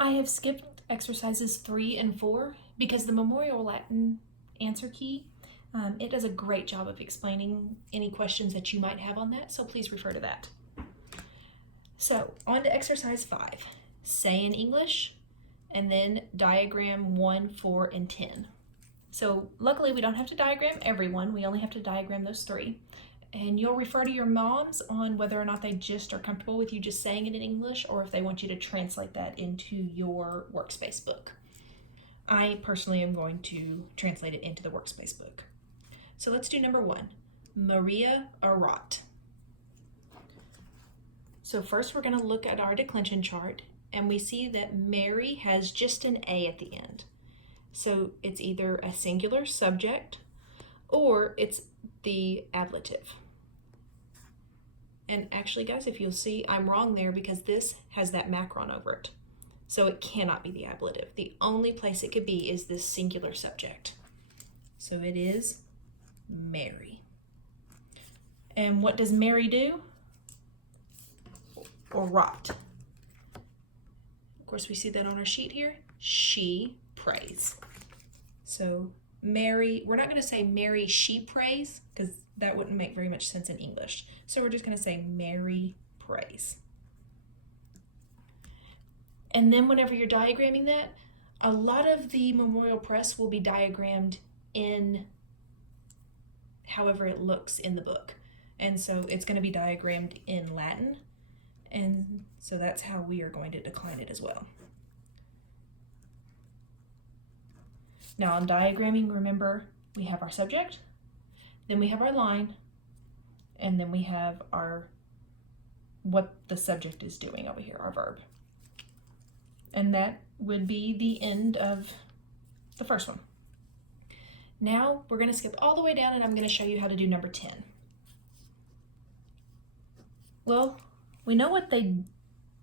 I have skipped exercises 3 and 4 because the Memorial Latin answer key, it does a great job of explaining any questions that you might have on that, so please refer to that. So on to exercise 5, say in English, and then diagram 1, 4, and 10. So luckily we don't have to diagram everyone, we only have to diagram those 3. And you'll refer to your moms on whether or not they just are comfortable with you just saying it in English or if they want you to translate that into your workspace book. I personally am going to translate it into the workspace book. So let's do number 1, Maria Arat. So first we're going to look at our declension chart, and we see that Mary has just an A at the end. So it's either a singular subject or it's the ablative. And actually, guys, if you'll see, I'm wrong there because this has that macron over it. So it cannot be the ablative. The only place it could be is this singular subject. So it is Mary. And what does Mary do? Or rot. Of course, we see that on our sheet here. She prays. So Mary, we're not going to say Mary she prays because that wouldn't make very much sense in English. So we're just going to say Mary prays. And then whenever you're diagramming that, a lot of the memorial press will be diagrammed in however it looks in the book. And so it's going to be diagrammed in Latin. And so that's how we are going to decline it as well. Now on diagramming, remember, we have our subject, then we have our line, and then we have our what the subject is doing over here, our verb. And that would be the end of the first one. Now we're going to skip all the way down and I'm going to show you how to do number 10. Well, we know what they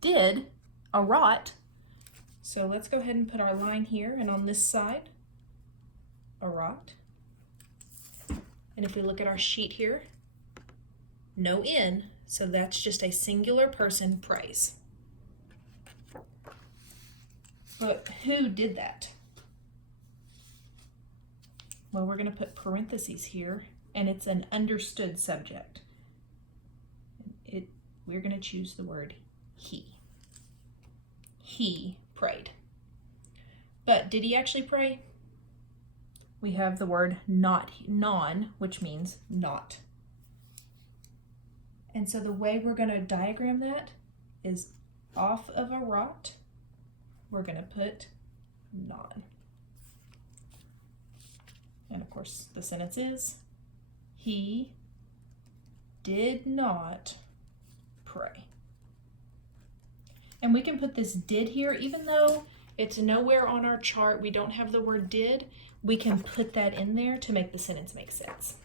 did, a rot. So let's go ahead and put our line here, and on this side, a rot. And if we look at our sheet here, no N, so that's just a singular person prays. But who did that? Well, we're going to put parentheses here, and it's an understood subject. We're going to choose the word he. He prayed. But did he actually pray? We have the word non, which means not. And so the way we're going to diagram that is off of a rot, we're going to put non. And of course, the sentence is, he did not pray. And we can put this did here, even though it's nowhere on our chart, we don't have the word did, we can put that in there to make the sentence make sense.